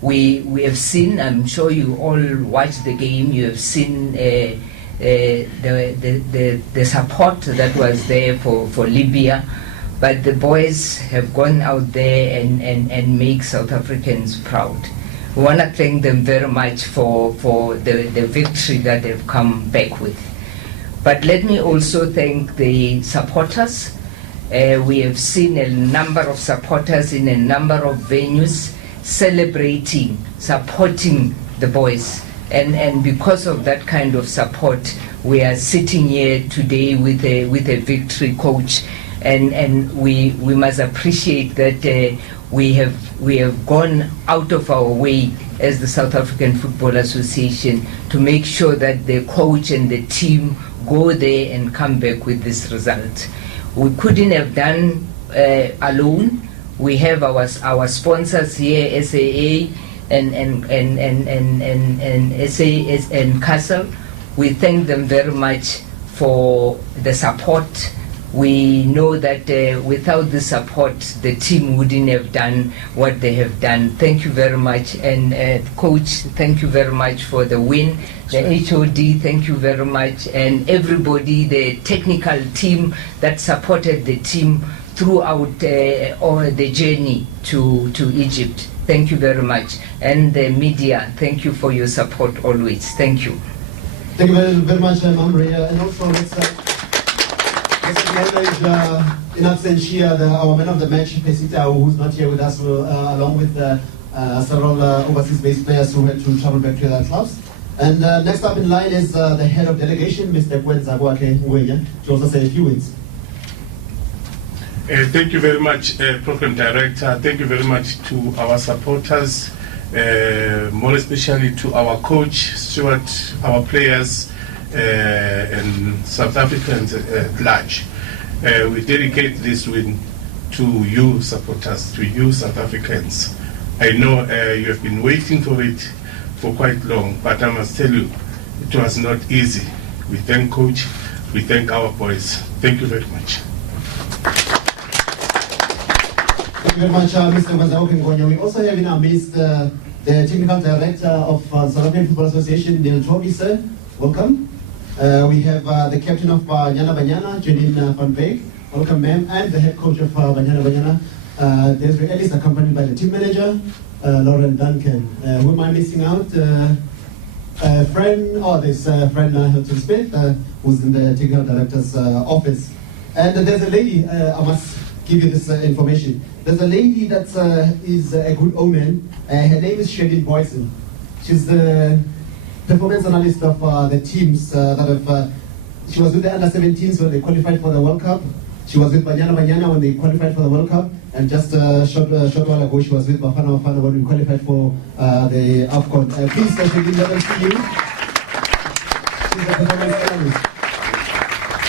We have seen, I'm sure you all watched the game, you have seen the support that was there for Libya, but the boys have gone out there and make South Africans proud. We want to thank them very much for the victory that they've come back with. But let me also thank the supporters. We have seen a number of supporters in a number of venues celebrating, supporting the boys. And because of that kind of support, we are sitting here today with a victory coach. And we must appreciate that we have gone out of our way as the South African Football Association to make sure that the coach and the team go there and come back with this result. We couldn't have done alone. We have our sponsors here, SAA and SAS and Castle. We thank them very much for the support. We know that without the support, the team wouldn't have done what they have done. Thank you very much. And Coach, thank you very much for the win. The HOD, thank you very much. And everybody, the technical team that supported the team throughout the journey to Egypt. Thank you very much. And the media, thank you for your support always. Thank you. Thank you very much, Maria. And also, let's acknowledge in absentia our man of the match, Pesita, who's not here with us, along with several overseas-based players who had to travel back to their clubs. And next up in line is the head of delegation, Mr. Kwenza Gwake Ngwenya, to also say a few words. Thank you very much, Program Director. Thank you very much to our supporters, more especially to our coach, Stuart, our players, and South Africans at large. We dedicate this win to you supporters, to you South Africans. I know you have been waiting for it for quite long, but I must tell you, it was not easy. We thank Coach, we thank our boys. Thank you very much. Thank you very much, Mr. Ngwenya. We also have in our midst the Technical Director of South African Football Association, Neil Joby, sir. Welcome. We have the captain of Banyana Banyana, Janine van Beek. Welcome, ma'am. And the head coach of Banyana Banyana, Desiree Ellis, accompanied by the team manager, Lauren Duncan. Who am I missing out? There's friend Hilton Smith, who's in the technical director's office. And there's a lady, I must give you this information. There's a lady that is a good omen. Her name is Shadin Boyson. She's the performance analyst of the teams that have. She was with the under-17s when they qualified for the World Cup. She was with Banyana Banyana when they qualified for the World Cup, and just a short while ago she was with Bafana Bafana when we qualified for the AFCON. Please, Shadin, let us see you. She's a performance analyst.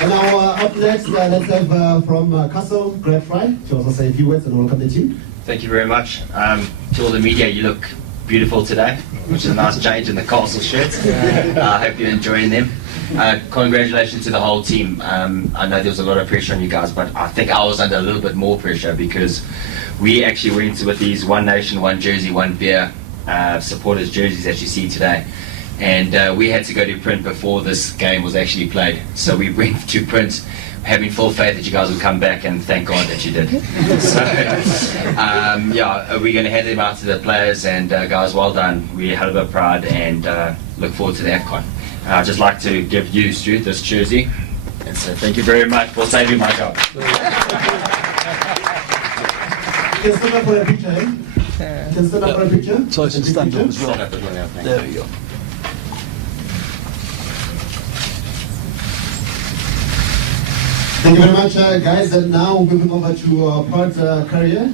And now up next, let's have from Castle, Greg Fry, to also say a few words and welcome the team. Thank you very much. To all the media, you look beautiful today, which is a nice change in the Castle shirts. I hope you're enjoying them. Congratulations to the whole team. I know there was a lot of pressure on you guys, but I think I was under a little bit more pressure because we actually went with these one nation, one jersey, one beer supporters jerseys that you see today. And we had to go to print before this game was actually played. So we went to print having full faith that you guys would come back, and thank God that you did. So, yeah, we're going to hand them out to the players, and guys, well done. We had a bit of pride and look forward to the AFCON. I'd just like to give you, Stu, this jersey, and so thank you very much for saving my job. You can stand up for a picture, eh? You can stand up for a picture. So I can stand up as well. There we go. Thank you very much, guys. And now moving over to Port Career,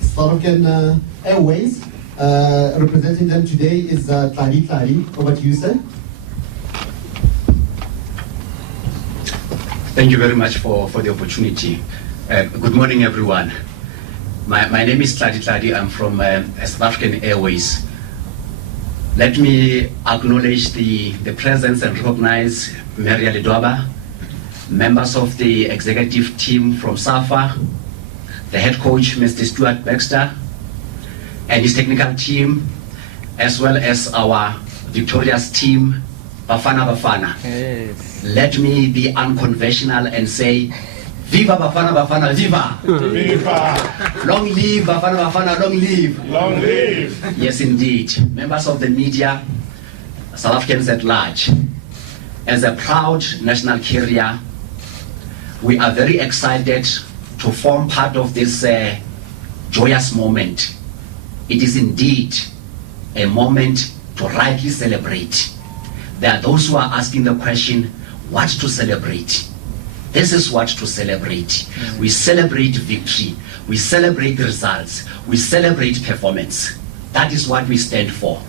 South African Airways. Representing them today is Tlali Tlali. Over to you, sir. Thank you very much for the opportunity. Good morning, everyone. My name is Tlali Tlali. I'm from South African Airways. Let me acknowledge the presence and recognize Maria Lidwaba, members of the executive team from SAFA, the head coach, Mr. Stuart Baxter, and his technical team, as well as our victorious team, Bafana Bafana. Yes. Let me be unconventional and say, Viva Bafana Bafana, viva! Viva! Long live Bafana Bafana, long live! Long live! Yes, indeed. Members of the media, South Africans at large, as a proud national carrier, we are very excited to form part of this joyous moment. It is indeed a moment to rightly celebrate. There are those who are asking the question, what to celebrate? This is what to celebrate. We celebrate victory. We celebrate results. We celebrate performance. That is what we stand for.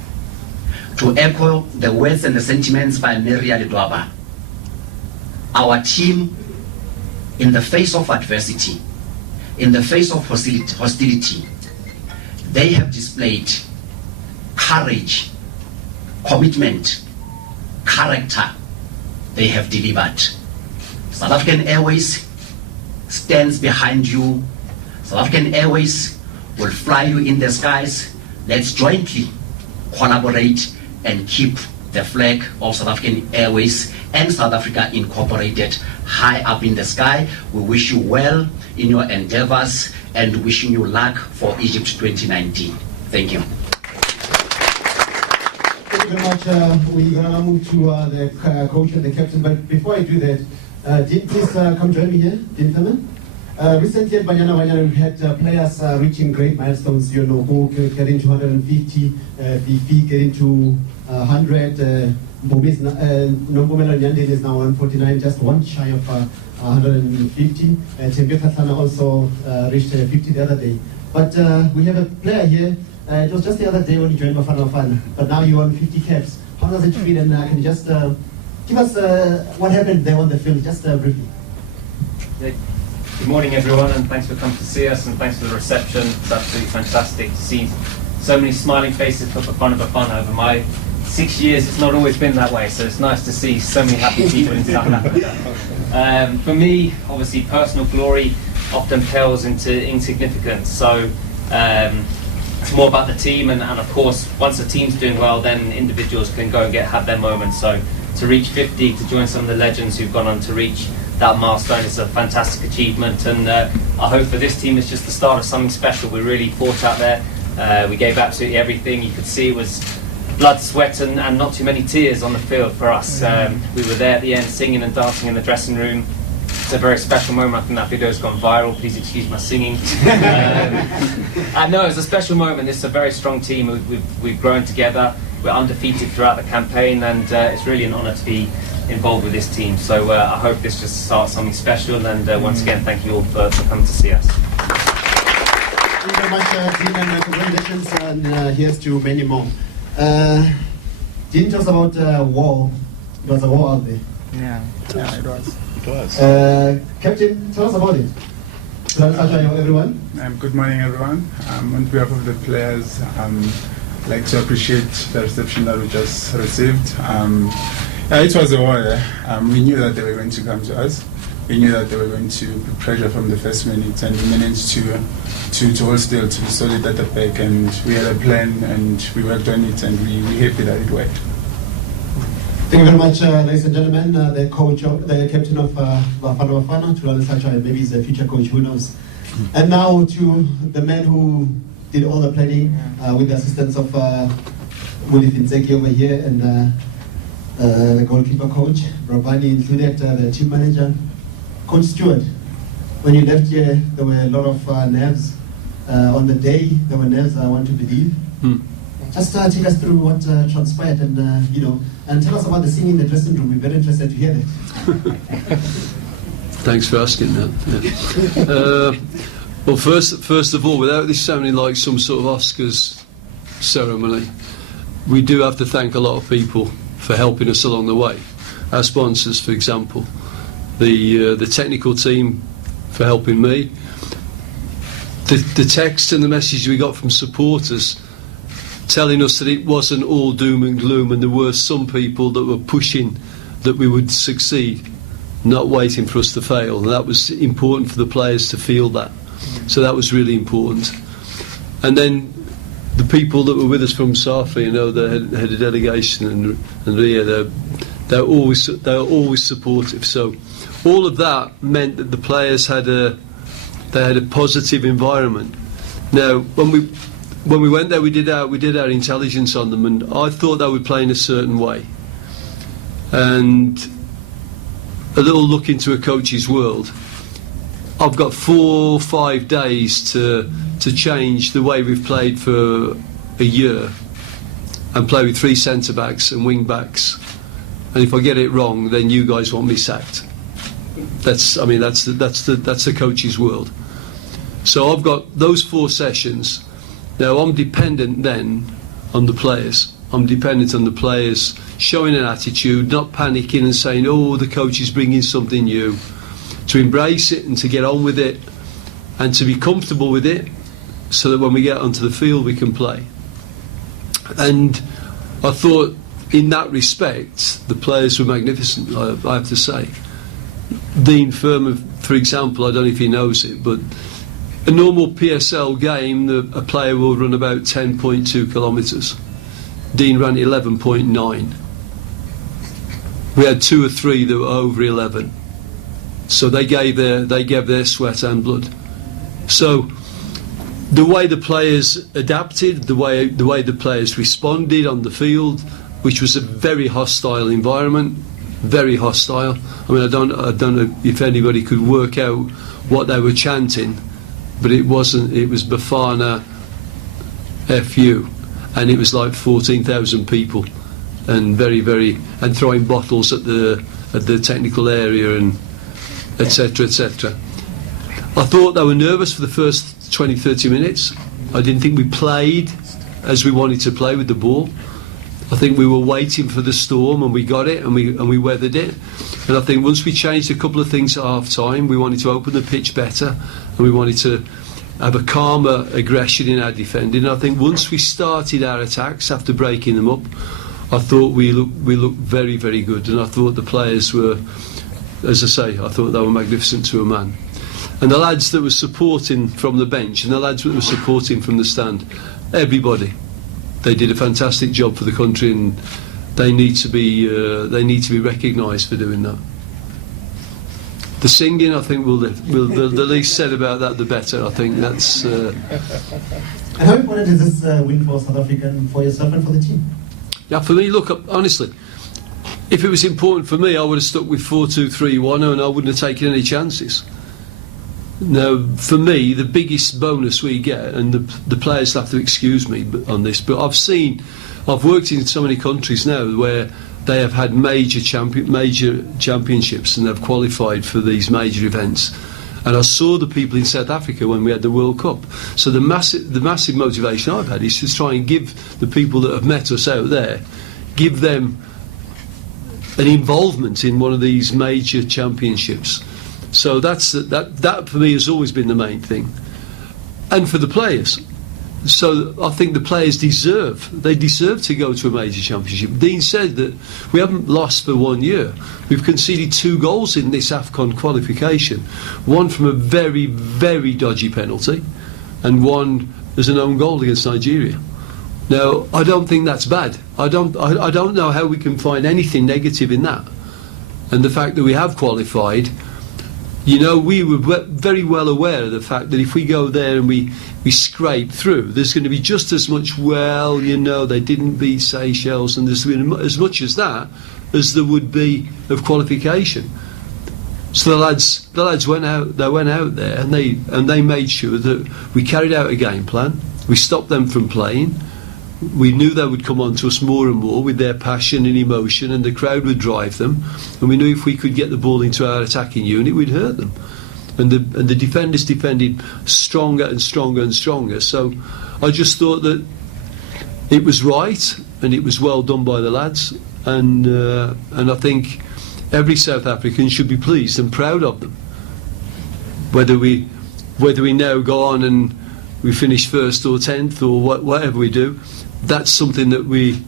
To echo the words and the sentiments by Maria Lidwaba, our team, in the face of adversity, in the face of hostility, they have displayed courage, commitment, character. They have delivered. South African Airways stands behind you. South African Airways will fly you in the skies. Let's jointly collaborate and keep the flag of South African Airways and South Africa Incorporated high up in the sky. We wish you well in your endeavors and wishing you luck for Egypt 2019. Thank you. Thank you very much. We're going to move to the coach and the captain. But before I do that, Dean, please come join me here. Dean Thurman. Recently at Banyana, we had players reaching great milestones. You know, who getting to 150, VP getting to 100. Nombomela Nyandel is now 149, just one shy of 150. Tembe Katlana also reached 50 the other day. But we have a player here. It was just the other day when you joined Bafana Bafana, but now you won 50 caps. How does it feel? And can you just give us what happened there on the field, just briefly? Good morning, everyone, and thanks for coming to see us, and thanks for the reception. It's absolutely fantastic to see so many smiling faces for Bafana Bafana. Over my 6 years, it's not always been that way, so it's nice to see so many happy people in South Africa. For me, obviously, personal glory often pales into insignificance. So it's more about the team, and of course, once the team's doing well, then individuals can go and have their moments. So to reach 50, to join some of the legends who've gone on to reach that milestone is a fantastic achievement, and I hope for this team it's just the start of something special. We really fought out there. We gave absolutely everything. You could see it was blood, sweat, and not too many tears on the field for us. We were there at the end singing and dancing in the dressing room. It's a very special moment. I think that video's gone viral. Please excuse my singing. I know it's a special moment. It's a very strong team. We've grown together. We're undefeated throughout the campaign, and it's really an honour to be involved with this team. So I hope this just starts something special, and once again, thank you all for coming to see us. Thank you very much, Dean, and congratulations, and here's to many more. Dean, tell us about war. It was a war out there. Yeah, it was. Captain, tell us about it. Hello, everyone. Good morning, everyone. On behalf of the players, I'd like to appreciate the reception that we just received. It was a war. We knew that they were going to come to us. We knew that they were going to put pressure from the first minute, and we managed to hold still, to be solid at the back, and we had a plan, and we worked on it, and we're happy that it worked. Thank you very much, ladies and gentlemen. The captain of Bafana Bafana, maybe he's a future coach, who knows. And now to the man who did all the planning with the assistance of Muli Finzeki over here, and the goalkeeper coach, Rabani included, the team manager. Coach Stewart, when you left here, there were a lot of nerves. On the day, there were nerves, I want to believe. Just take us through what transpired, and and tell us about the singing in the dressing room. We're very interested to hear that. Thanks for asking that. Yeah. Well, first of all, without this sounding like some sort of Oscars ceremony, we do have to thank a lot of people for helping us along the way. Our sponsors, for example, the technical team for helping me, the text and the message we got from supporters telling us that it wasn't all doom and gloom, and there were some people that were pushing that we would succeed, not waiting for us to fail. And that was important for the players to feel that. So that was really important. And then the people that were with us from Safi, you know, the head of delegation and Ria, they're always supportive. So all of that meant that the players had a positive environment. Now, when we went there, we did our intelligence on them, and I thought they would play in a certain way. And a little look into a coach's world. I've got 4 or 5 days to change the way we've played for a year, and play with 3 centre backs and wing backs. And if I get it wrong, then you guys want me sacked. That's the coach's world. So I've got those 4 sessions. Now I'm dependent then on the players. I'm dependent on the players showing an attitude, not panicking and saying, "Oh, the coach is bringing something new." To embrace it and to get on with it, and to be comfortable with it, so that when we get onto the field we can play. And I thought, in that respect, the players were magnificent. I have to say. Dean Furman, for example, I don't know if he knows it, but a normal PSL game, a player will run about 10.2 kilometres. Dean ran 11.9. We had 2 or 3 that were over 11. So they gave their sweat and blood. So the way the players adapted, the way the players responded on the field, which was a very hostile environment, very hostile. I mean, I don't know if anybody could work out what they were chanting, but it wasn't. It was Bafana FU, and it was like 14,000 people, and and throwing bottles at the technical area and etc. etc. I thought they were nervous for the first 20-30 minutes. I didn't think we played as we wanted to play with the ball. I think we were waiting for the storm, and we got it, and we weathered it. And I think once we changed a couple of things at half time, we wanted to open the pitch better, and we wanted to have a calmer aggression in our defending. And I think once we started our attacks after breaking them up, I thought we looked very, very good. And I thought the players were, as I say, I thought they were magnificent to a man. And the lads that were supporting from the bench and the lads that were supporting from the stand, everybody, they did a fantastic job for the country, and they need to be recognised for doing that. The singing, I think, the least said about that, the better. I think that's. And how important is this win for South Africa, and for yourself and for the team? Yeah, for me, look, honestly, if it was important for me, I would have stuck with 4-2-3-1, and I wouldn't have taken any chances. Now, for me, the biggest bonus we get, and the players have to excuse me on this, but I've worked in so many countries now where they have had major championships and they've qualified for these major events. And I saw the people in South Africa when we had the World Cup. So the massive motivation I've had is to try and give the people that have met us out there, give them an involvement in one of these major championships. So that for me has always been the main thing. And for the players. So I think the players deserve to go to a major championship. Dean said that we haven't lost for 1 year. We've conceded 2 goals in this AFCON qualification. One from a very, very dodgy penalty, and one as an own goal against Nigeria. Now, I don't think that's bad. I don't know how we can find anything negative in that. And the fact that we have qualified, you know, we were very well aware of the fact that if we go there and we scrape through, there's going to be just as much, well, you know, they didn't beat Seychelles, and there's been as much as that as there would be of qualification. So the lads went out there and they made sure that we carried out a game plan. We stopped them from playing. We knew they would come on to us more and more with their passion and emotion, and the crowd would drive them, and we knew if we could get the ball into our attacking unit, we'd hurt them. And the defenders defended stronger and stronger and stronger. So I just thought that it was right, and it was well done by the lads, and I think every South African should be pleased and proud of them. Whether we now go on and we finish first or 10th or whatever we do, that's something that we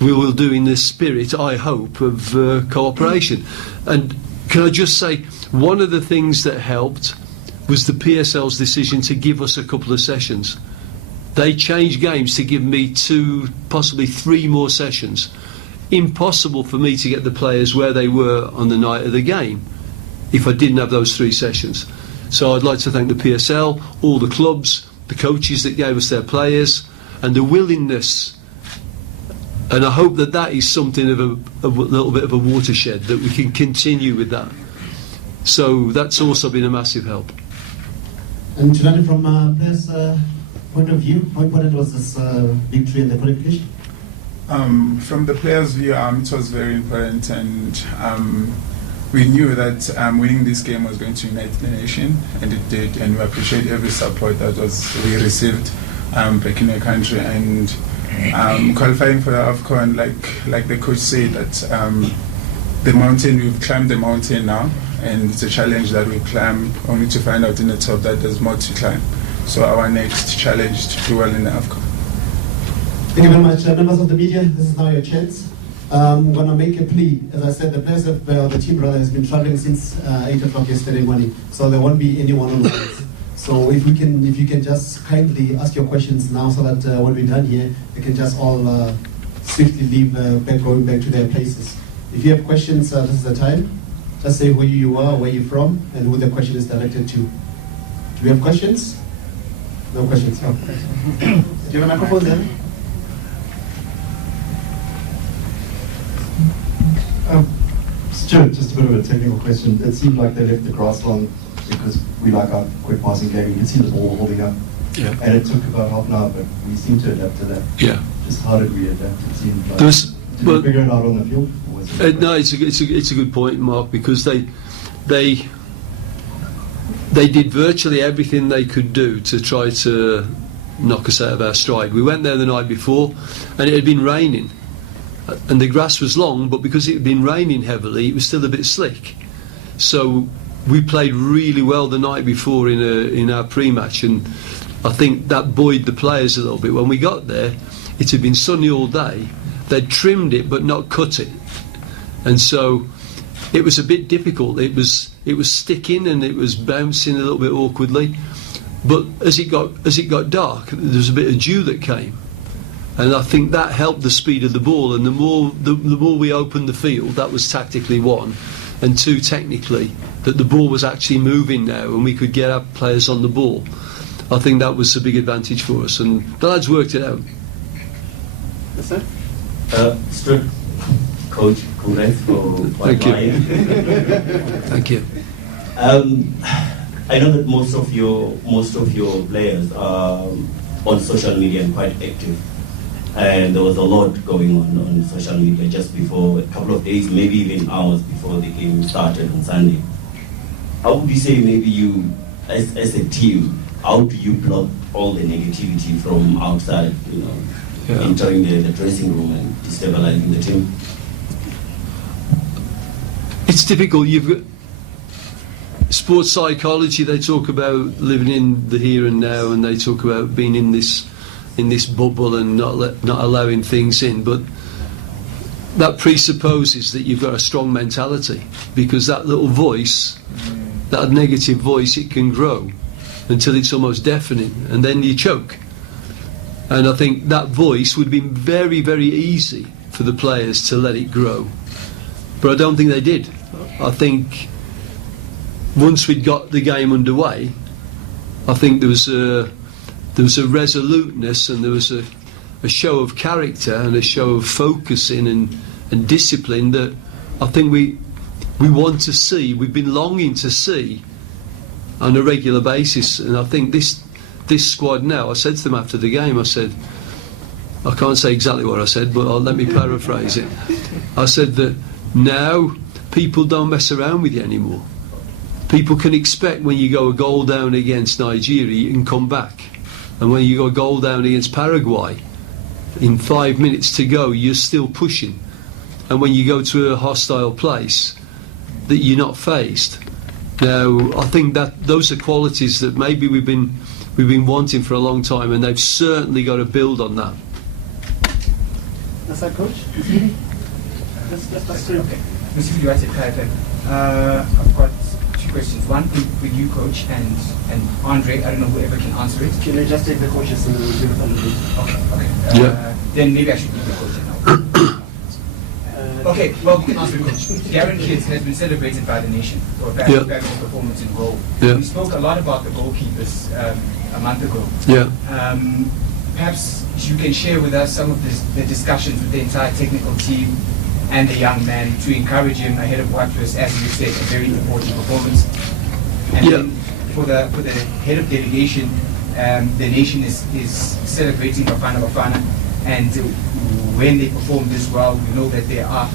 will do in the spirit, I hope, of cooperation. And can I just say, one of the things that helped was the PSL's decision to give us a couple of sessions. They changed games to give me 2, possibly 3 more sessions. Impossible for me to get the players where they were on the night of the game if I didn't have those 3 sessions. So I'd like to thank the PSL, all the clubs, the coaches that gave us their players, and the willingness. And I hope that that is something of a little bit of a watershed, that we can continue with that. So that's also been a massive help. And Giovanni, from players' point of view, how important was this victory and the qualification? From the players' view, it was very important, and we knew that winning this game was going to unite the nation, and it did. And we appreciate every support that we received back in the country. And qualifying for the AFCON, like the coach said, that the mountain, we've climbed the mountain now, and it's a challenge that we climb only to find out in the top that there's more to climb. So our next challenge is to do well in the AFCON. Thank you very much, members of the media. This is now your chance. I'm going to make a plea. As I said, the players have, the team brother has been traveling since 8 o'clock yesterday morning, so there won't be any one-on-ones. So if you can just kindly ask your questions now, so that when we're done here, they can just all swiftly leave, going back to their places. If you have questions, this is the time. Just say who you are, where you're from, and who the question is directed to. Do we have questions? No questions. Oh. Do you have a microphone there? Stuart, just a bit of a technical question. It seemed like they left the grass long because we like our quick passing game. You can see the ball holding up. Yeah. And it took about half an hour, but we seemed to adapt to that. Yeah. Just how did we adapt? It seemed like, did well, we figure it out on the field? Or was it no, it's a good point, Mark, because they did virtually everything they could do to try to knock us out of our stride. We went there the night before, and it had been raining, and the grass was long, but because it had been raining heavily, it was still a bit slick. So we played really well the night before in our pre-match, and I think that buoyed the players a little bit. When we got there, it had been sunny all day. They'd trimmed it but not cut it, and so it was a bit difficult. It was sticking and it was bouncing a little bit awkwardly. But as it got dark, there was a bit of dew that came, and I think that helped the speed of the ball. And the more we opened the field, that was tactically 1, and 2 technically, that the ball was actually moving now and we could get our players on the ball. I think that was a big advantage for us, and the lads worked it out. Yes, sir. Stuart, Coach, congrats for qualifying. Thank you. I know that most of your players are on social media and quite active, and there was a lot going on social media just before, a couple of days, maybe even hours before the game started on Sunday. How would you say, maybe you, as a team, how do you block all the negativity from outside, entering the dressing room and destabilizing the team? It's difficult. You've got sports psychology. They talk about living in the here and now, and they talk about being in this bubble and not allowing things in. But that presupposes that you've got a strong mentality, because that little voice, that negative voice, it can grow until it's almost deafening, and then you choke. And I think that voice would be very, very easy for the players to let it grow, but I don't think they did. I think once we'd got the game underway, I think there was a resoluteness, and there was a show of character and a show of focusing and discipline that I think we want to see. We've been longing to see on a regular basis, and I think this squad now, I said to them after the game, I said, I can't say exactly what I said, but let me paraphrase it. I said that now people don't mess around with you anymore. People can expect when you go a goal down against Nigeria, you can come back. And when you go a goal down against Paraguay, in 5 minutes to go, you're still pushing. And when you go to a hostile place, that you're not phased. Now, I think that those are qualities that maybe we've been wanting for a long time, and they've certainly got to build on that. That's that, Coach? Let's do it. Okay. This is you, I've got 2 questions. One for you, Coach, and Andre. I don't know whoever can answer it. Can I just take the coaches and then we'll give it a little bit? Okay. Then maybe I should give the coach now. Okay, well, we can ask the coach. Darren Kids has been celebrated by the nation for a very performance in goal. Yeah. We spoke a lot about the goalkeepers a month ago. Yeah. Perhaps you can share with us some of the discussions with the entire technical team and the young man to encourage him ahead of what was, as you said, a very important performance. And then for the head of delegation, the nation is celebrating Bafana Bafana, and when they perform this well, we know that there are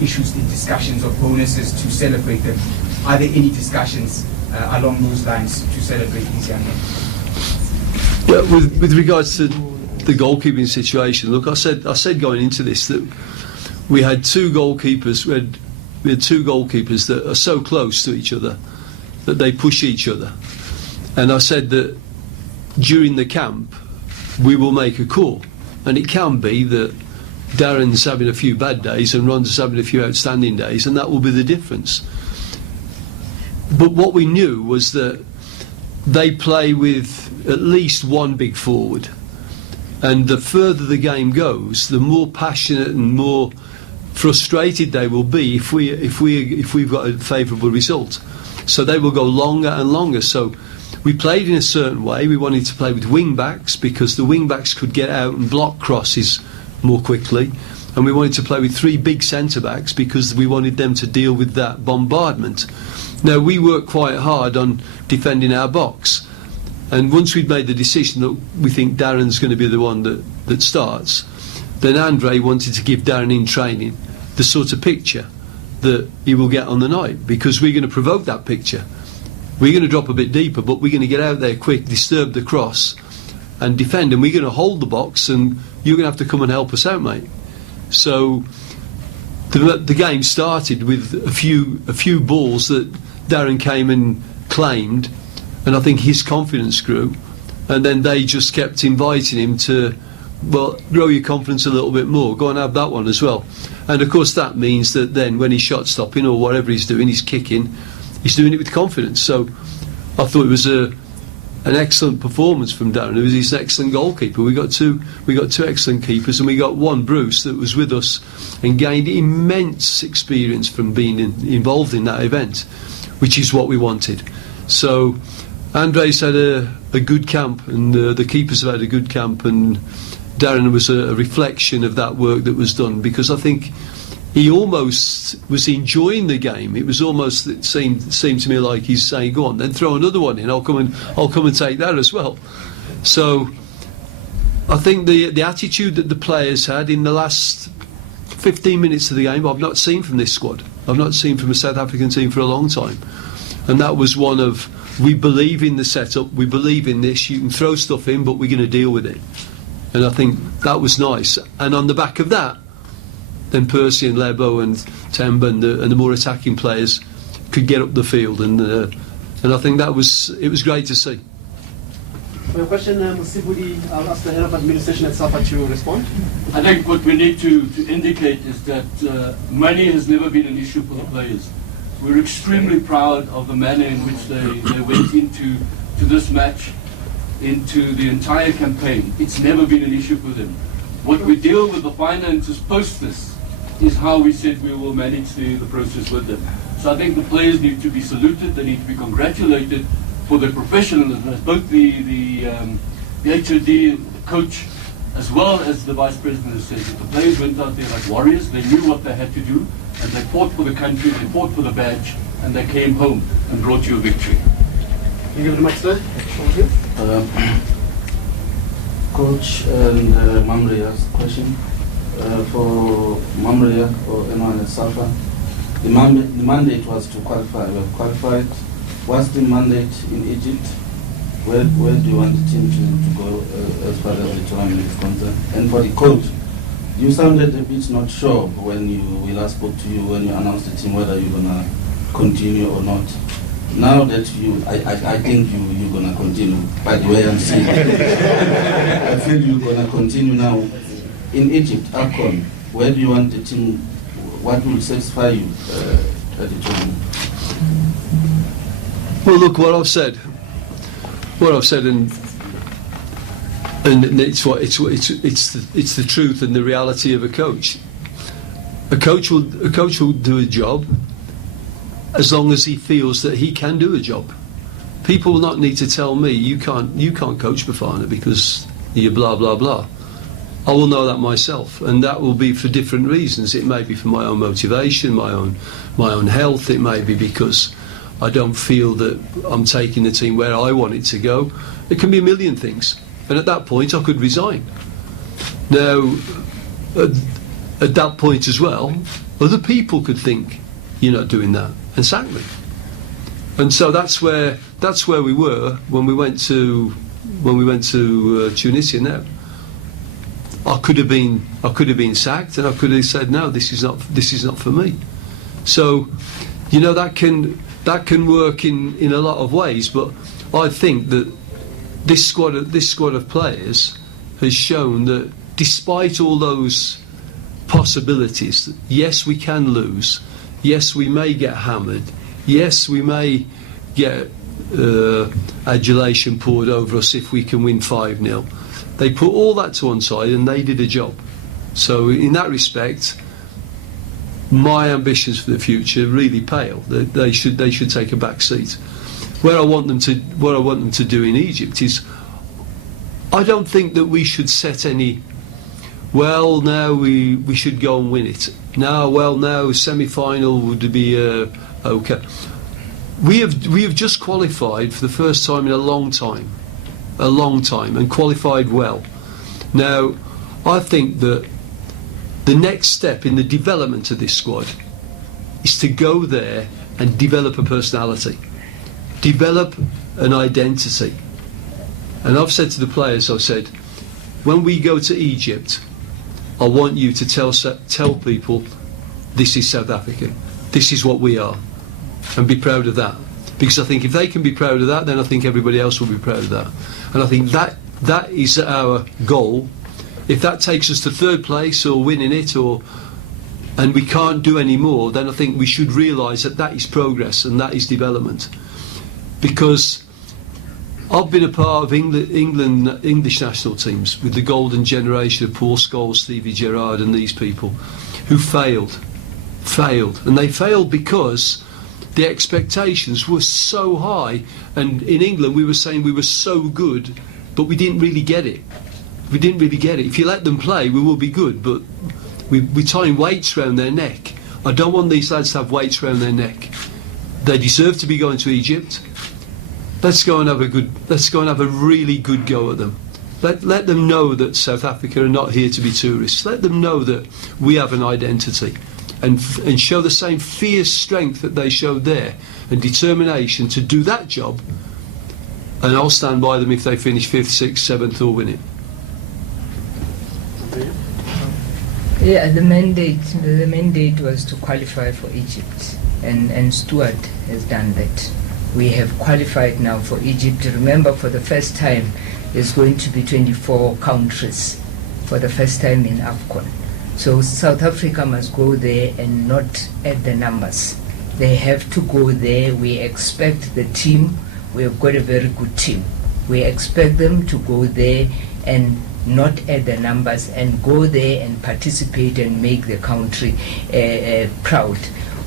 issues in discussions of bonuses to celebrate them. Are there any discussions along those lines to celebrate these young men? Yeah, with regards to the goalkeeping situation, look, I said going into this that we had two goalkeepers. We had two goalkeepers that are so close to each other that they push each other. And I said that during the camp we will make a call, and it can be that Darren's having a few bad days and Ron's having a few outstanding days, and that will be the difference. But what we knew was that they play with at least one big forward, and the further the game goes, the more passionate and more frustrated they will be if we've got a favourable result. So they will go longer and longer. So we played in a certain way. We wanted to play with wing backs because the wing backs could get out and block crosses more quickly, and we wanted to play with three big centre backs because we wanted them to deal with that bombardment. Now, we worked quite hard on defending our box, and once we'd made the decision that we think Darren's going to be the one that starts, then Andre wanted to give Darren in training the sort of picture that he will get on the night, because we're going to provoke that picture. We're going to drop a bit deeper, but we're going to get out there quick, disturb the cross and defend, and we're going to hold the box, and you're going to have to come and help us out, mate. So the game started with a few balls that Darren came and claimed, and I think his confidence grew, and then they just kept inviting him to, well, grow your confidence a little bit more, go and have that one as well. And of course that means that then when he's shot stopping or whatever he's doing, he's kicking, he's doing it with confidence. So I thought it was an excellent performance from Darren. It was his excellent goalkeeper. We got two excellent keepers, and we got one, Bruce, that was with us and gained immense experience from being involved in that event, which is what we wanted. So Andre's had a good camp, and the keepers have had a good camp, and Darren was a reflection of that work that was done, because I think he almost was enjoying the game. It was almost, it seemed to me like he's saying, go on, then throw another one in, I'll come and take that as well. So I think the attitude that the players had in the last 15 minutes of the game, I've not seen from this squad. I've not seen from a South African team for a long time. And that was one of, we believe in the setup, we believe in this, you can throw stuff in, but we're going to deal with it. And I think that was nice. And on the back of that, then Percy and Lebo and Temba and the more attacking players could get up the field, and I think it was great to see. For your question, Musibudi, I'll ask the head of administration at SAFA to respond. I think what we need to indicate is that money has never been an issue for the players. We're extremely proud of the manner in which they went into this match, into the entire campaign. It's never been an issue for them. What we deal with the finances post this is how we said we will manage the process with them. So I think the players need to be saluted, they need to be congratulated for their professionalism, as both the HOD, the coach, as well as the vice president has said. The players went out there like warriors, they knew what they had to do, and they fought for the country, they fought for the badge, and they came home and brought you a victory. Can you give the mic, sir? Coach and Mamria's question. For Mamria or anyone at SAFA, the mandate was to qualify. We have qualified. What's the mandate in Egypt? Where do you want the team to go as far as the tournament is concerned? And for the coach, you sounded a bit not sure when we last spoke to you, when you announced the team, whether you're going to continue or not. Now that I think you're going to continue, by the way I'm saying I feel you're going to continue now. In Egypt, AFCON, where do you want the team, what will satisfy you at the tournament? Well, look what I've said. What I've said, and it's the truth and the reality of a coach. A coach will do a job as long as he feels that he can do a job. People will not need to tell me you can't coach Bafana because you're blah blah blah. I will know that myself, and that will be for different reasons. It may be for my own motivation, my own health. It may be because I don't feel that I'm taking the team where I want it to go. It can be a million things, and at that point I could resign. Now, at that point as well, other people could think you're not doing that and sack me. And so that's where we were when we went to Tunisia. Now, I could have been sacked, and I could have said no, this is not for me. So, you know, that can work in a lot of ways. But I think that this squad of players has shown that despite all those possibilities, yes, we can lose, yes, we may get hammered, yes, we may get adulation poured over us if we can win 5-0. They put all that to one side and they did a job. So in that respect, my ambitions for the future really pale. They should take a back seat. What I want them to do in Egypt is, I don't think that we should set any. Well, now we should go and win it. Now semi-final would be okay. We have just qualified for the first time in a long time, and qualified well. Now, I think that the next step in the development of this squad is to go there and develop a personality, develop an identity. And I've said to the players, I've said, when we go to Egypt, I want you to tell people, this is South Africa, this is what we are, and be proud of that. Because I think if they can be proud of that, then I think everybody else will be proud of that. And I think that is our goal. If that takes us to third place or winning it, and we can't do any more, then I think we should realise that is progress and that is development. Because I've been a part of English national teams with the golden generation of Paul Scholes, Stevie Gerrard and these people who failed. And they failed because the expectations were so high, and in England we were saying we were so good, but we didn't really get it. If you let them play, we will be good, but we're tying weights around their neck. I don't want these lads to have weights around their neck. They deserve to be going to Egypt. Let's go and have a really good go at them. Let them know that South Africa are not here to be tourists. Let them know that we have an identity, and show the same fierce strength that they showed there, and determination to do that job. And I'll stand by them if they finish 5th, 6th, 7th or win it. Yeah, the mandate was to qualify for Egypt, and Stuart has done that. We have qualified now for Egypt. Remember, for the first time, there's going to be 24 countries for the first time in AFCON. So South Africa must go there and not add the numbers. They have to go there. We expect the team. We have got a very good team. We expect them to go there and not add the numbers, and go there and participate and make the country proud.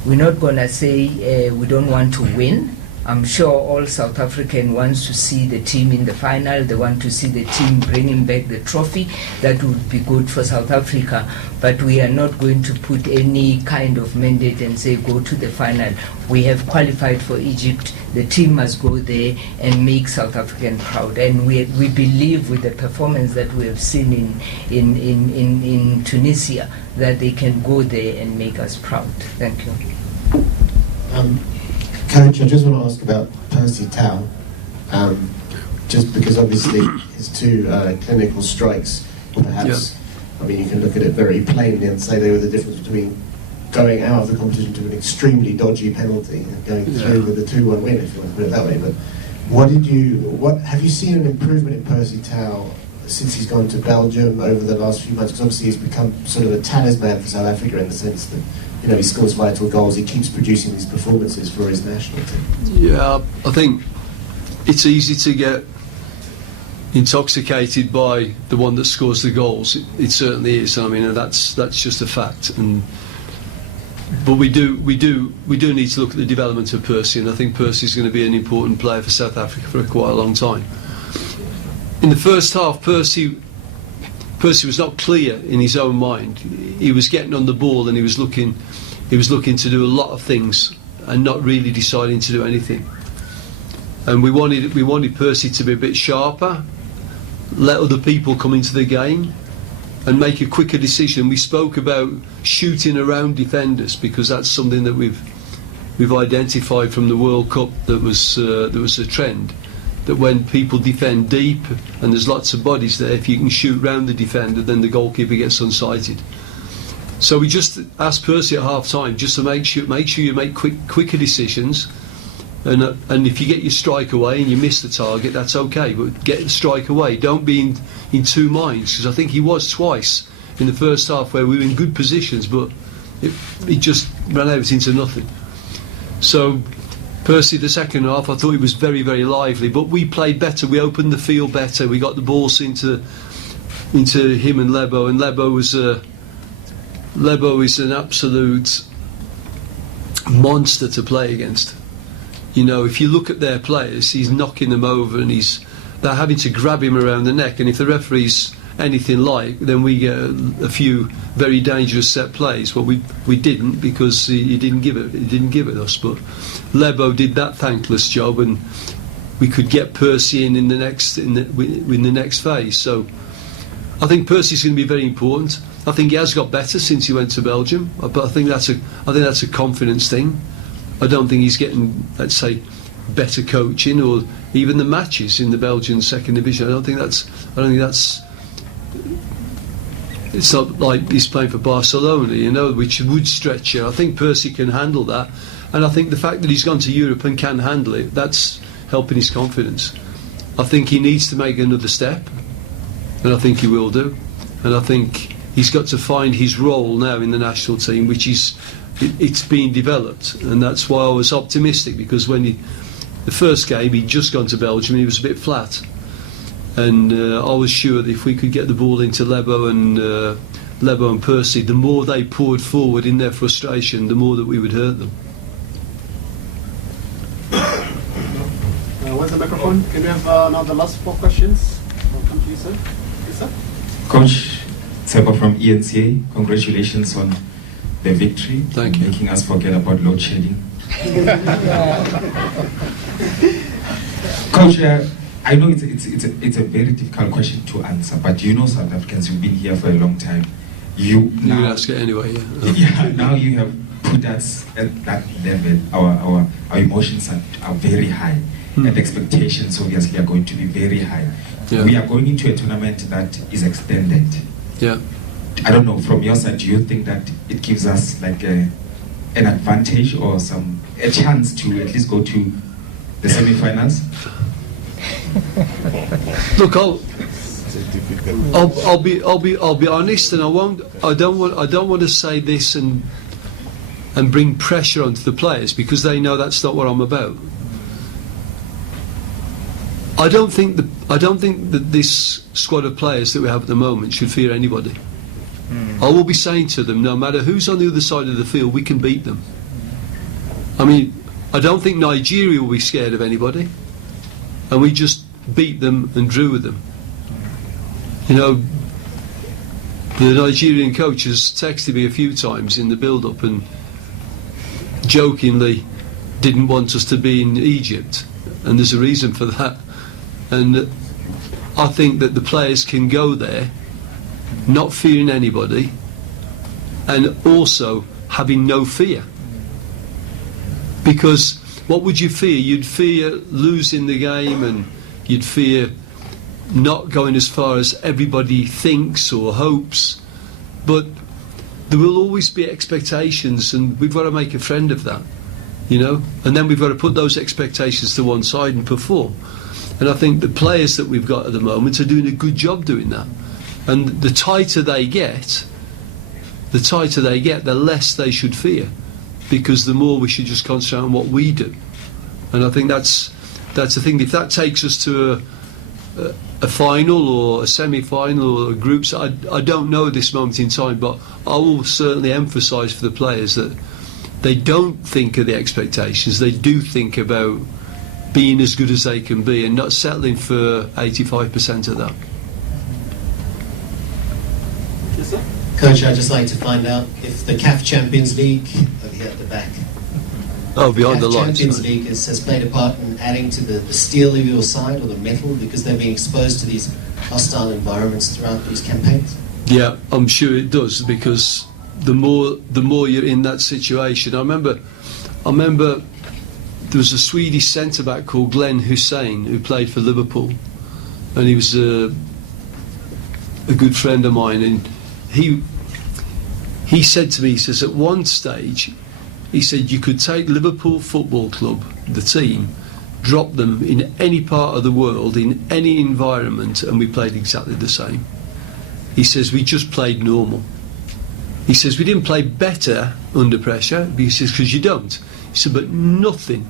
We're not going to say we don't want to win. I'm sure all South African wants to see the team in the final. They want to see the team bringing back the trophy. That would be good for South Africa. But we are not going to put any kind of mandate and say go to the final. We have qualified for Egypt. The team must go there and make South African proud. And we believe with the performance that we have seen in Tunisia that they can go there and make us proud. Thank you. Coach, I just want to ask about Percy Tau, just because obviously his two clinical strikes, perhaps, I mean, you can look at it very plainly and say they were the difference between going out of the competition to an extremely dodgy penalty and going through with a 2-1 win, if you want to put it that way. But have you seen an improvement in Percy Tau since he's gone to Belgium over the last few months? Because obviously he's become sort of a talisman for South Africa in the sense that, you know, he scores vital goals, he keeps producing these performances for his national team. Yeah, I think it's easy to get intoxicated by the one that scores the goals. It certainly is. I mean, that's just a fact. But we do need to look at the development of Percy, and I think Percy's going to be an important player for South Africa for quite a long time. In the first half, Percy was not clear in his own mind. He was getting on the ball and he was looking to do a lot of things and not really deciding to do anything. And we wanted Percy to be a bit sharper, let other people come into the game and make a quicker decision. We spoke about shooting around defenders because that's something that we've identified from the World Cup that was a trend. That when people defend deep and there's lots of bodies there, if you can shoot round the defender, then the goalkeeper gets unsighted. So we just asked Percy at half time just to make sure you make quicker decisions, and if you get your strike away and you miss the target, that's okay, but get the strike away. Don't be in two minds, because I think he was twice in the first half where we were in good positions, but it just ran out into nothing. So Percy, the second half, I thought he was very, very lively, but we played better. We opened the field better. We got the balls into him and Lebo, and Lebo is an absolute monster to play against. You know, if you look at their players, he's knocking them over, and they're having to grab him around the neck. And if the referee's anything like, then we get a few very dangerous set plays. Well, we didn't, because he didn't give it us. But Lebo did that thankless job, and we could get Percy in the next phase. So I think Percy's going to be very important. I think he has got better since he went to Belgium, but I think that's a confidence thing. I don't think he's getting, let's say, better coaching or even the matches in the Belgian second division. I don't think that's. It's not like he's playing for Barcelona, you know, which would stretch you. I think Percy can handle that, and I think the fact that he's gone to Europe and can handle it, that's helping his confidence. I think he needs to make another step, and I think he will do. And I think he's got to find his role now in the national team, which it's being developed, and that's why I was optimistic, because when the first game he'd just gone to Belgium and he was a bit flat. And I was sure that if we could get the ball into Lebo and Percy, the more they poured forward in their frustration, the more that we would hurt them. Where's the microphone? Can we have now the last 4 questions? Welcome to you, sir. Yes, sir. Coach Tshepo from ENCA, congratulations on the victory. Thank you. Making us forget about load shedding. Coach, I know it's a very difficult question to answer, but you know South Africans, you've been here for a long time. You can ask it anyway, yeah. Yeah, now you have put us at that level. Our emotions are very high, and expectations obviously are going to be very high. Yeah. We are going into a tournament that is extended. Yeah. I don't know, from your side, do you think that it gives us like an advantage or a chance to at least go to the semi-finals? Look, I'll be honest, and I don't want to say this and bring pressure onto the players, because they know that's not what I'm about. I don't think that this squad of players that we have at the moment should fear anybody. I will be saying to them, no matter who's on the other side of the field, we can beat them. I mean, I don't think Nigeria will be scared of anybody, and we just beat them and drew with them. You know, the Nigerian coach has texted me a few times in the build-up and jokingly didn't want us to be in Egypt, and there's a reason for that. And I think that the players can go there not fearing anybody, and also having no fear. Because what would you fear? You'd fear losing the game, and you'd fear not going as far as everybody thinks or hopes. But there will always be expectations, and we've got to make a friend of that, you know. And then we've got to put those expectations to one side and perform. And I think the players that we've got at the moment are doing a good job doing that. And the tighter they get, the less they should fear, because the more we should just concentrate on what we do. And I think that's the thing. If that takes us to a final or a semi-final or a groups, I don't know at this moment in time, but I will certainly emphasise for the players that they don't think of the expectations. They do think about being as good as they can be and not settling for 85% of that. Yes, sir? Coach, I'd just like to find out if the CAF Champions League, over here at the back, oh, behind the lights. Champions League has played a part in adding to the steel of your side or the metal because they're being exposed to these hostile environments throughout these campaigns? Yeah, I'm sure it does, because the more you're in that situation. I remember there was a Swedish centre back called Glenn Hussein who played for Liverpool, and he was a good friend of mine, and he said to me, he says, at one stage, he said, you could take Liverpool Football Club, the team, drop them in any part of the world, in any environment, and we played exactly the same. He says, we just played normal. He says, we didn't play better under pressure. He says, because you don't. He said, but nothing.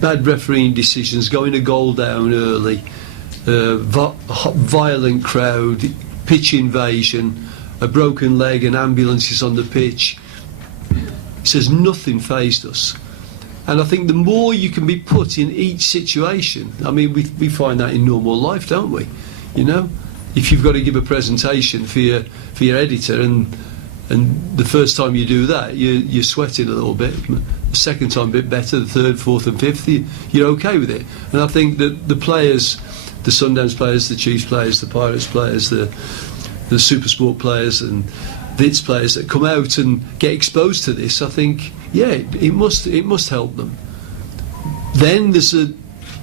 Bad refereeing decisions, going a goal down early, violent crowd, pitch invasion, a broken leg and ambulances on the pitch. He says, nothing fazed us. And I think the more you can be put in each situation, I mean, we find that in normal life, don't we? You know, if you've got to give a presentation for your editor, and the first time you do that, you're sweating a little bit. The second time a bit better, the third, fourth and fifth, you're okay with it. And I think that the players, the Sundowns players, the Chiefs players, the Pirates players, the Supersport players and Wits players that come out and get exposed to this, I think, yeah, it must help them. Then there's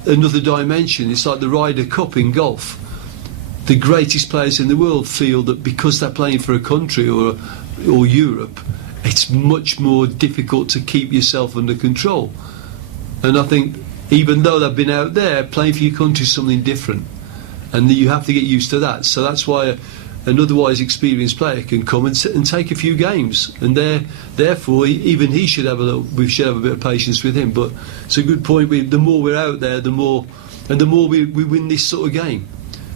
another dimension. It's like the Ryder Cup in golf. The greatest players in the world feel that because they're playing for a country or Europe, it's much more difficult to keep yourself under control. And I think even though they've been out there, playing for your country is something different, and you have to get used to that. So that's why an otherwise experienced player can come and take a few games, and therefore even he should have we should have a bit of patience with him. But it's a good point. The more we're out there, the more we win this sort of game.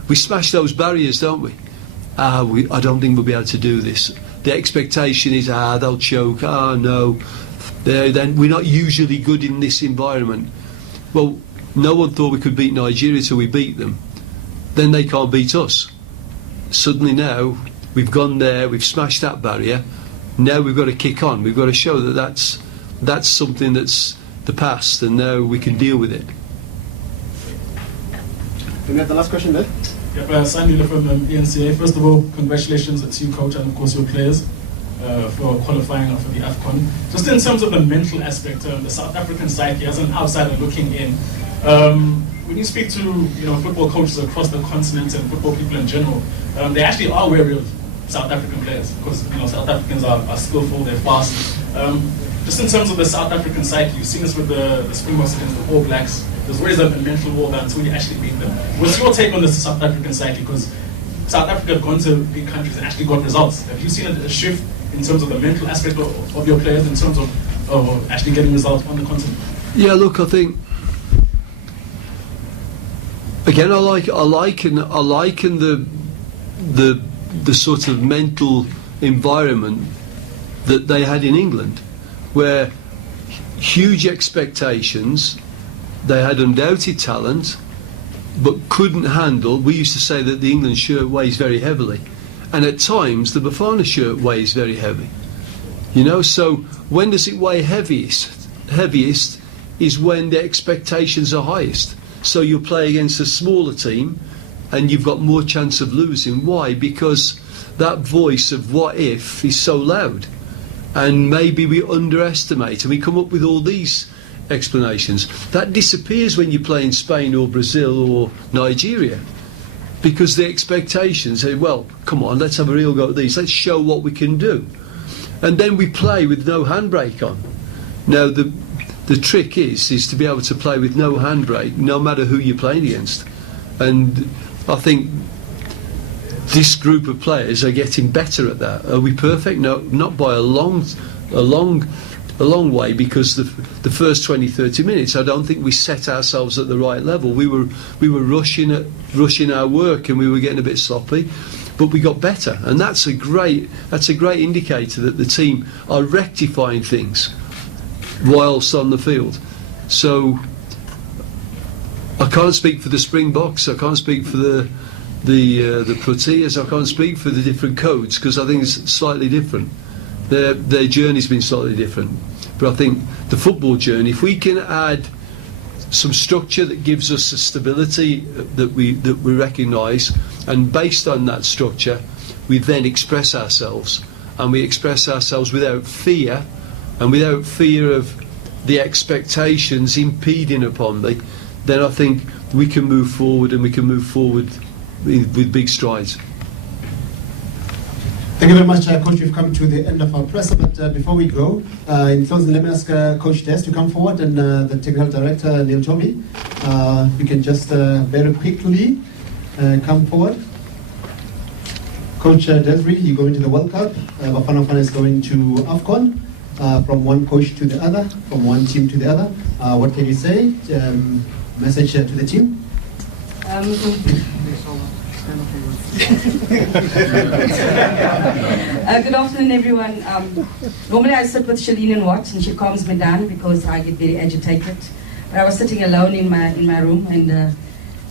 We smash those barriers, don't we? I don't think we'll be able to do this. The expectation is, they'll choke. No, then we're not usually good in this environment. Well, no one thought we could beat Nigeria till we beat them. Then they can't beat us. Suddenly now we've gone there, we've smashed that barrier. Now we've got to kick on. We've got to show that that's something that's the past, and now we can deal with it. Can we have the last question there? Yep, Sandy from ENCA. First of all, congratulations to you, coach, and of course your players for qualifying for the AFCON. Just in terms of the mental aspect, the South African psyche, as an outsider looking in, when you speak to football coaches across the continent and football people in general, they actually are wary of South African players because South Africans are skillful, they're fast. Just in terms of the South African psyche, you've seen this with the Springboks against the All Blacks. There's always a mental war there until you actually beat them. What's your take on the South African psyche? Because South Africa have gone to big countries and actually got results. Have you seen a shift in terms of the mental aspect of your players in terms of actually getting results on the continent? Yeah, look, I think again, I liken the sort of mental environment that they had in England, where huge expectations. They had undoubted talent, but couldn't handle. We used to say that the England shirt weighs very heavily, and at times the Bafana shirt weighs very heavy. So when does it weigh heaviest? Heaviest is when the expectations are highest. So you play against a smaller team, and you've got more chance of losing. Why? Because that voice of what if is so loud, and maybe we underestimate, and we come up with all these explanations. That disappears when you play in Spain or Brazil or Nigeria, because the expectations say, well, come on, let's have a real go at these, let's show what we can do. And then we play with no handbrake on. Now the trick is to be able to play with no handbrake no matter who you're playing against. And I think this group of players are getting better at that. Are we perfect? No, not by a long a long way, because the first 20-30 minutes, I don't think we set ourselves at the right level. We were rushing our work, and we were getting a bit sloppy, but we got better, and that's a great indicator that the team are rectifying things whilst on the field. So I can't speak for the Springboks, I can't speak for the Proteas, I can't speak for the different codes, because I think it's slightly different. Their journey's been slightly different. But I think the football journey, if we can add some structure that gives us the stability that we recognise, and based on that structure we then express ourselves, and we express ourselves without fear, and without fear of the expectations impeding upon me, then I think we can move forward, and we can move forward with big strides. Thank you very much, Coach. We've come to the end of our presser, but before we go, in closing, let me ask Coach Des to come forward, and the Technical Director, Neil Toby. You can just very quickly come forward. Coach Desri, you go into the World Cup. Bafana Bafana is going to AFCON. From one coach to the other, from one team to the other. What can you say? Message to the team? Good afternoon, everyone. Normally I sit with Shalene and watch, and she calms me down because I get very agitated. But I was sitting alone in my room, and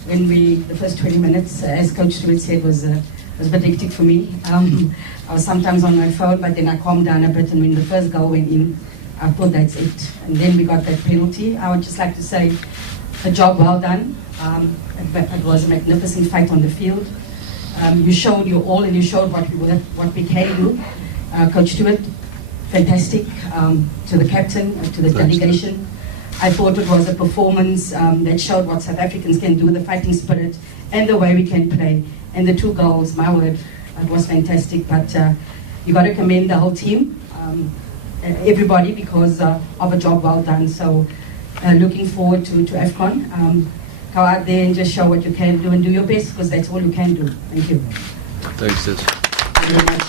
when the first 20 minutes, as Coach Stewart said, was a bit hectic for me. I was sometimes on my phone, but then I calmed down a bit, and when the first goal went in, I thought that's it. And then we got that penalty. I would just like to say, a job well done. It was a magnificent fight on the field. You showed your all, and you showed what we can do. Coach Stewart, fantastic. To the captain, to the delegation. I thought it was a performance that showed what South Africans can do, the fighting spirit, and the way we can play. And the 2 goals, my word, it was fantastic. But you got to commend the whole team, everybody, because of a job well done. So looking forward to AFCON. Go out there and just show what you can do, and do your best, because that's all you can do. Thank you. Thanks, Des. Thank you very much,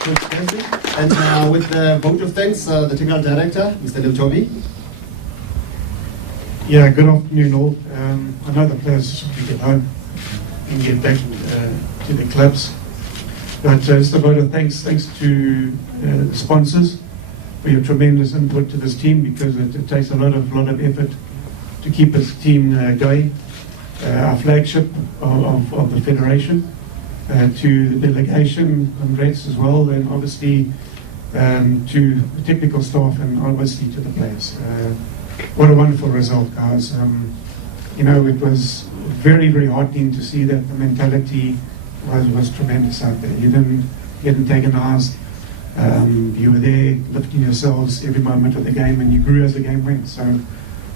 Coach Desri. And with the vote of thanks, the Technical Director, Mr. Neil Toby. Yeah, good afternoon all. I know the players should get home and get back to the clubs. But just a vote of thanks to the sponsors for your tremendous input to this team, because it takes a lot of effort to keep this team going. Our flagship of the Federation, to the delegation, congrats as well, and obviously to the technical staff, and obviously to the players. What a wonderful result, guys. It was very, very heartening to see that the mentality was tremendous out there. You didn't take an eyes. You were there lifting yourselves every moment of the game, and you grew as the game went. So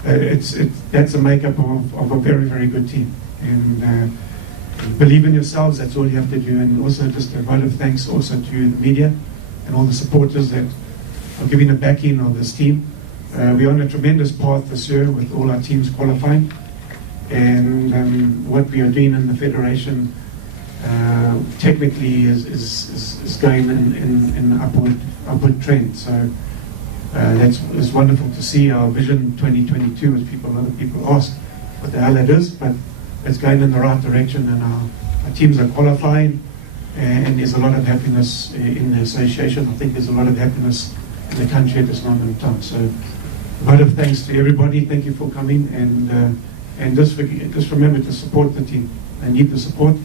that's a makeup of a very, very good team. And believe in yourselves, that's all you have to do. And also just a vote of thanks also to the media and all the supporters that are giving the backing of this team. We're on a tremendous path this year with all our teams qualifying, and what we are doing in the Federation technically is going in an upward trend. So it's wonderful to see our Vision 2022, as other people ask what the hell it is, but it's going in the right direction, and our teams are qualifying, and there's a lot of happiness in the association. I think there's a lot of happiness in the country at this moment in time. So a lot of thanks to everybody. Thank you for coming, and just remember to support the team. They need the support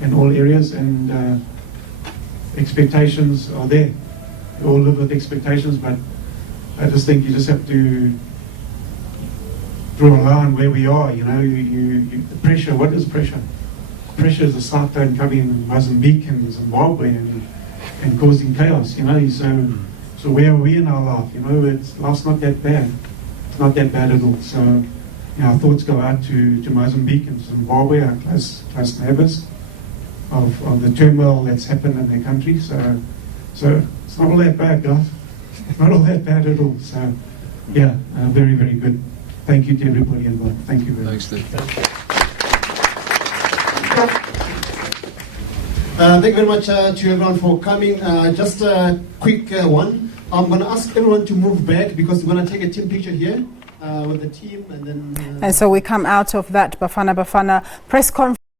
in all areas, and expectations are there. We all live with expectations, but I just think you just have to draw a line where we are. The pressure. What is pressure? Pressure is a cyclone coming in Mozambique and Zimbabwe and causing chaos. So where are we in our life? Life's not that bad. It's not that bad at all. So our thoughts go out to Mozambique and Zimbabwe, our close neighbours, of the turmoil that's happened in their country. So it's not all that bad, guys. It's not all that bad at all. So yeah, very, very good. Thank you to everybody involved. Thank you very much. Thank you very much to everyone for coming. Just a quick one. I'm going to ask everyone to move back because we're going to take a team picture here with the team, and then. And so we come out of that Bafana Bafana press conference.